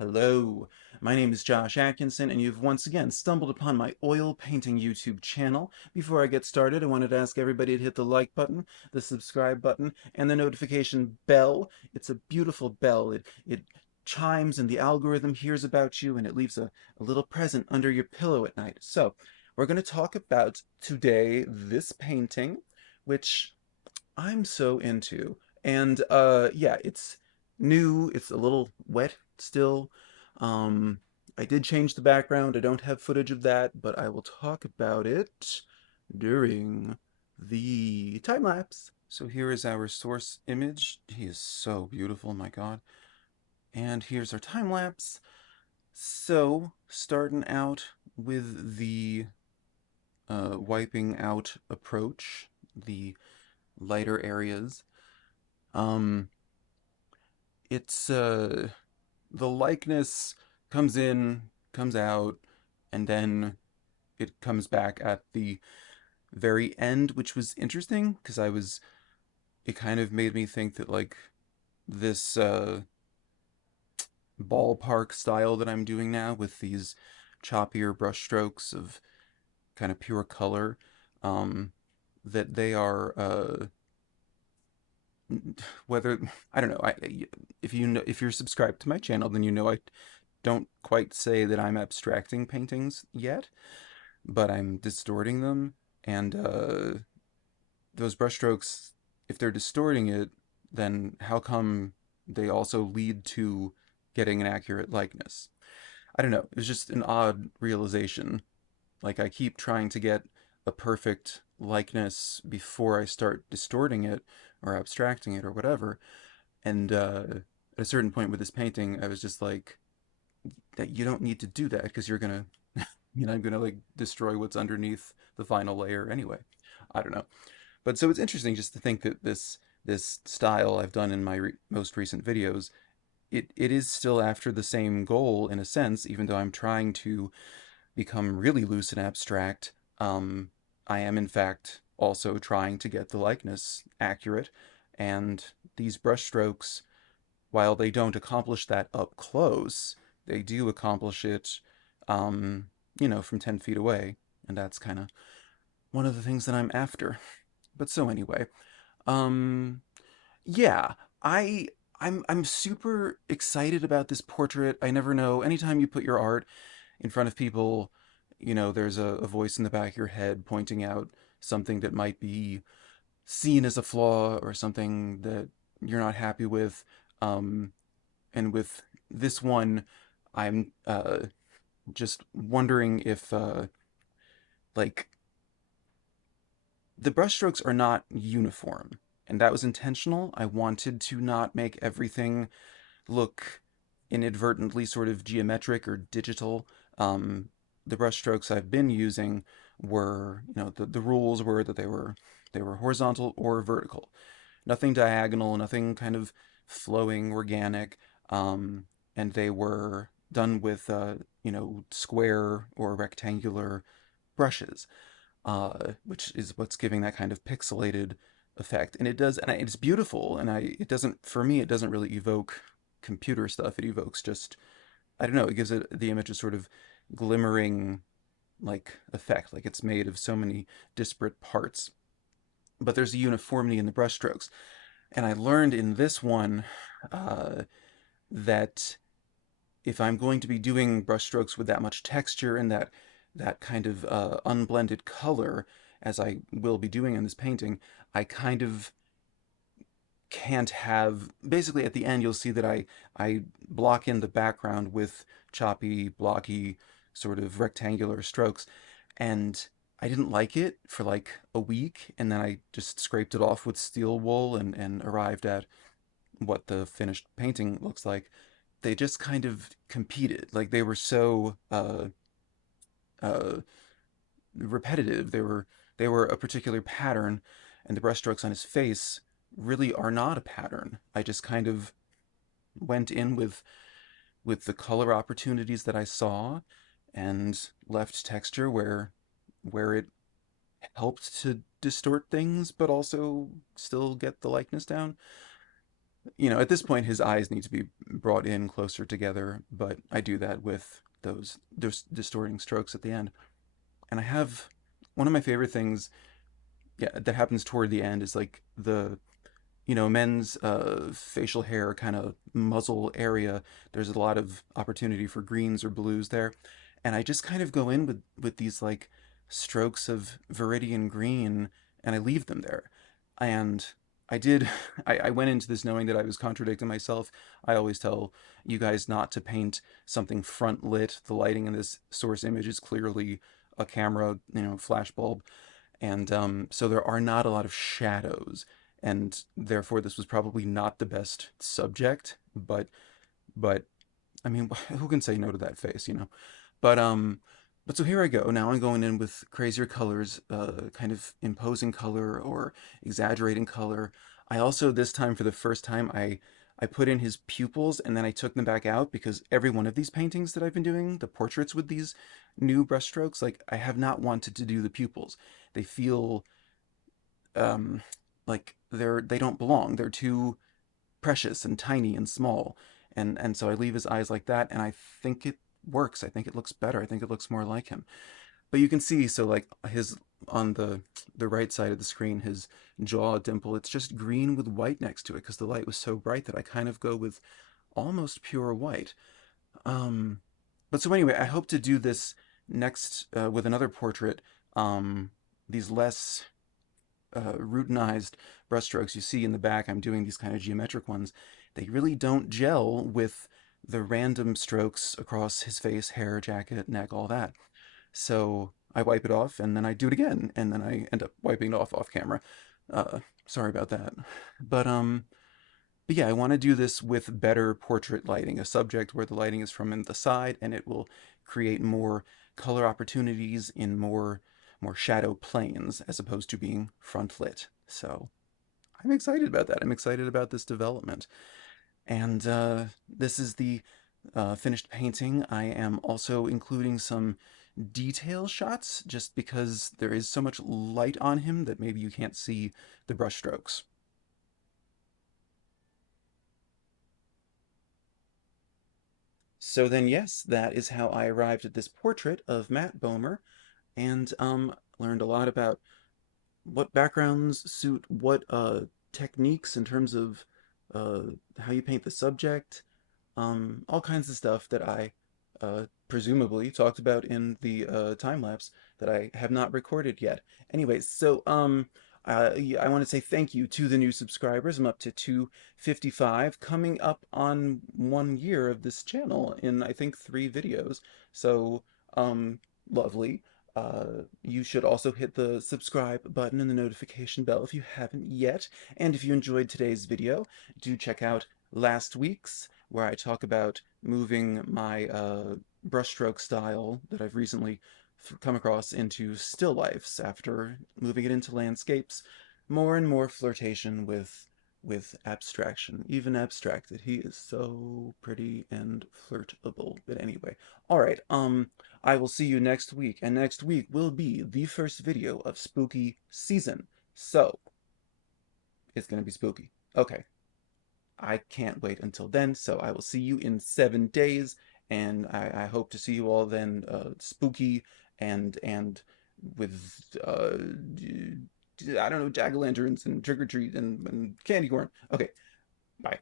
Hello, my name is Josh Atkinson, and you've once again stumbled upon my oil painting YouTube channel. Before I get started, I wanted to ask everybody to hit the like button, the subscribe button, and the notification bell. It's a beautiful bell. It chimes and the algorithm hears about you and it leaves a little present under your pillow at night. So, we're going to talk about today this painting, which I'm so into. And yeah, it's new, it's a little wet still. Um I did change the background. I don't have footage of that, but I will talk about it during the time lapse. So here is our source image. He is so beautiful, my God. And here's our time lapse. So, starting out with the wiping out approach, the lighter areas. Um, it's the likeness comes in, comes out, and then it comes back at the very end, which was interesting because it kind of made me think that like this ballpark style that I'm doing now with these choppier brush strokes of kind of pure color, um, that they are whether I don't know. If you know, if you're subscribed to my channel, then you know I don't quite say that I'm abstracting paintings yet, but I'm distorting them. And those brushstrokes, if they're distorting it, then how come they also lead to getting an accurate likeness? I don't know. It was just an odd realization. Like I keep trying to get a perfect likeness before I start distorting it or abstracting it or whatever. And at a certain point with this painting, I was just like, that you don't need to do that because you're gonna, I'm gonna like destroy what's underneath the final layer anyway. I don't know, but so it's interesting just to think that this style I've done in my most recent videos, it is still after the same goal in a sense, even though I'm trying to become really loose and abstract. Um, I am in fact also trying to get the likeness accurate, and these brushstrokes, while they don't accomplish that up close, they do accomplish it, um, from 10 feet away. And that's kind of one of the things that I'm after. But so anyway, um, yeah, I I'm super excited about this portrait. I never know. Anytime you put your art in front of people, there's a voice in the back of your head pointing out something that might be seen as a flaw or something that you're not happy with. Um, and with this one, I'm just wondering if like the brushstrokes are not uniform, and that was intentional. I wanted to not make everything look inadvertently sort of geometric or digital. The brushstrokes I've been using were, the rules were that they were horizontal or vertical, nothing diagonal, nothing kind of flowing organic, and they were done with square or rectangular brushes, which is what's giving that kind of pixelated effect. And it does, and it's beautiful. And it doesn't, for me, it doesn't really evoke computer stuff. It evokes just, I don't know, it gives it the image a sort of glimmering like effect, like it's made of so many disparate parts. But there's a uniformity in the brushstrokes. And I learned in this one uh, that if I'm going to be doing brushstrokes with that much texture and that kind of unblended color, as I will be doing in this painting, I kind of can't have. Basically, at the end, you'll see that I block in the background with choppy, blocky, sort of rectangular strokes, and I didn't like it for like a week, and then I just scraped it off with steel wool and arrived at what the finished painting looks like. They just kind of competed. Like they were so uh, repetitive. They were a particular pattern, and the brushstrokes on his face really are not a pattern. I just kind of went in with the color opportunities that I saw, and left texture where it helped to distort things, but also still get the likeness down. At this point, his eyes need to be brought in closer together, but I do that with those distorting strokes at the end. And I have one of my favorite things, yeah, that happens toward the end is like men's facial hair kind of muzzle area. There's a lot of opportunity for greens or blues there, and I just kind of go in with these like strokes of viridian green, and I leave them there. And I did. I went into this knowing that I was contradicting myself. I always tell you guys not to paint something front lit. The lighting in this source image is clearly a camera, flash bulb, and so there are not a lot of shadows, and therefore this was probably not the best subject. But I mean, who can say no to that face? But so here I go. Now I'm going in with crazier colors, kind of imposing color or exaggerating color. I also this time for the first time I put in his pupils and then I took them back out because every one of these paintings that I've been doing, the portraits with these new brushstrokes, like I have not wanted to do the pupils. They feel um like they don't belong. They're too precious and tiny and small. And so I leave his eyes like that, and I think it works. I think it looks better. I think it looks more like him. But you can see, so like his on the right side of the screen, his jaw dimple, it's just green with white next to it because the light was so bright that I kind of go with almost pure white. Um, but so anyway, I hope to do this next with another portrait. These less routinized brushstrokes you see in the back, I'm doing these kind of geometric ones. They really don't gel with the random strokes across his face, hair, jacket, neck, all that. So I wipe it off and then I do it again, and then I end up wiping it off camera. Sorry about that. But yeah, I want to do this with better portrait lighting, a subject where the lighting is from in the side, and it will create more color opportunities in more shadow planes as opposed to being front lit. So I'm excited about that. I'm excited about this development. And this is the finished painting. I am also including some detail shots just because there is so much light on him that maybe you can't see the brush strokes. So then, yes, that is how I arrived at this portrait of Matt Bomer, and learned a lot about what backgrounds suit what techniques in terms of uh, how you paint the subject, all kinds of stuff that I presumably talked about in the time lapse that I have not recorded yet. Anyways, so yeah, I want to say thank you to the new subscribers. I'm up to 255, coming up on 1 year of this channel in I think 3 videos. So lovely. You should also hit the subscribe button and the notification bell if you haven't yet. And if you enjoyed today's video, do check out last week's, where I talk about moving my brushstroke style that I've recently come across into still lifes after moving it into landscapes. More and more flirtation with abstraction, even abstracted. He is so pretty and flirtable. But anyway, all right. I will see you next week, and next week will be the first video of spooky season. So it's gonna be spooky. Okay. I can't wait until then, so I will see you in 7 days, and I hope to see you all then, spooky and with I don't know, jack-o'-lanterns and trick or treat and candy corn. Okay, bye.